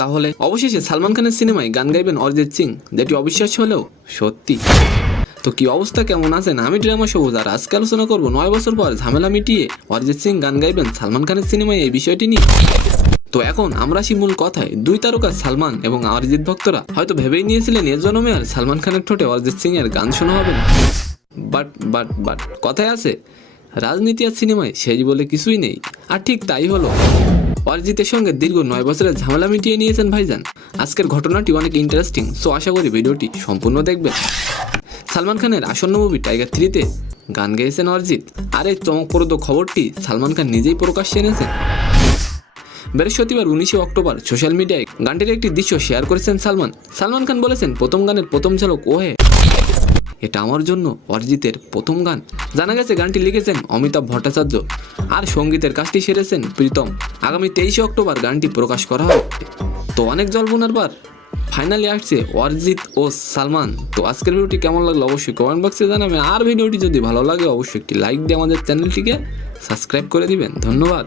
তাহলে অবশেষে সালমান খানের সিনেমায় গান গাইবেন অরিজিৎ সিং, যেটি অবিশ্বাস্য হলেও সত্যি। তো কি অবস্থা, কেমন আছেন? আমি ড্রামা সবুজ, আর আজকে আলোচনা করবো 9 বছর পর ঝামেলা মিটিয়ে অরিজিৎ সিং গান গাইবেন সালমান খানের সিনেমায় এই বিষয়টি নিয়ে। তো এখন আমরা আসি মূল কথায়। দুই তারকা সালমান এবং অরিজিৎ ভক্তরা হয়তো ভেবেই নিয়েছিলেন এর জন্মে আর সালমান খানের ঠোঁটে অরিজিৎ সিং এর গান শোনা হবে না। বাট কথায় আছে, রাজনীতি আর সিনেমায় শেষ বলে কিছুই নেই। আর ঠিক তাই হলো। অরিজিতের সঙ্গে দীর্ঘ 9 বছরের ঝামেলা মিটিয়ে নিয়েছেন ভাইজান। আজকের ঘটনাটি অনেক ইন্টারেস্টিং, সো আশা করি ভিডিওটি সম্পূর্ণ দেখবেন। সালমান খানের আসন্ন মুভি টাইগার 3-তে গান গেয়েছেন অরিজিৎ, আর এই চমকপ্রদ খবরটি সালমান খান নিজেই প্রকাশ্যে এনেছেন। বৃহস্পতিবার 19 অক্টোবর সোশ্যাল মিডিয়ায় গানটির একটি দৃশ্য শেয়ার করেছেন সালমান খান বলেছেন, প্রথম গানের প্রথম ঝলক ওহে, এটা আমার জন্য অরিজিতের প্রথম গান। জানা গেছে গানটি লিখেছেন অমিতাভ ভট্টাচার্য আর সঙ্গীতের কাজটি সেরেছেন প্রীতম। আগামী 23 অক্টোবর গানটি প্রকাশ করা হবে। তো অনেক জল্পনার পর ফাইনালি আসছে অরিজিৎ ও সালমান। তো আজকের ভিডিওটি কেমন লাগলো অবশ্যই কমেন্ট বক্সে জানাবেন, আর ভিডিওটি যদি ভালো লাগে অবশ্যই একটি লাইক দিয়ে আমাদের চ্যানেলটিকে সাবস্ক্রাইব করে দিবেন। ধন্যবাদ।